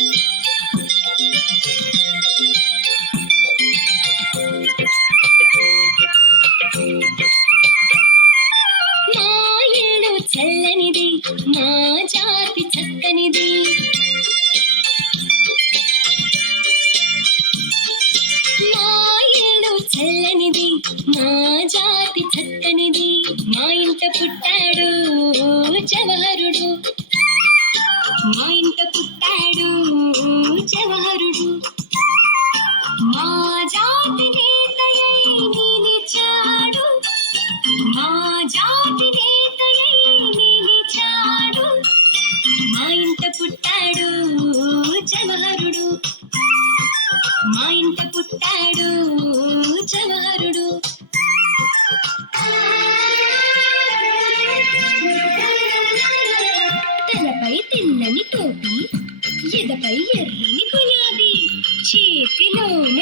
మా ఇల్లు చల్లనిది, మా జాతి చక్కనిది. మా ఇల్లు చల్లనిది, మా జాతి చక్కనిది. మా ఇంట పుట్టాడు జవహరుడు, మా ఇంట పుట్టాడు జవహరుడు. మా జాతి నేతయై నిలిచాడు, మా జాతి నేతయై నిలిచాడు. మా ఇంట పుట్టాడు జవహరుడు, మా ఇంట పుట్టాడు జవహరుడు. తలపై తెల్లని టోపీ, ఎదపై ఎర్రని గులాబీ, చేతిలోన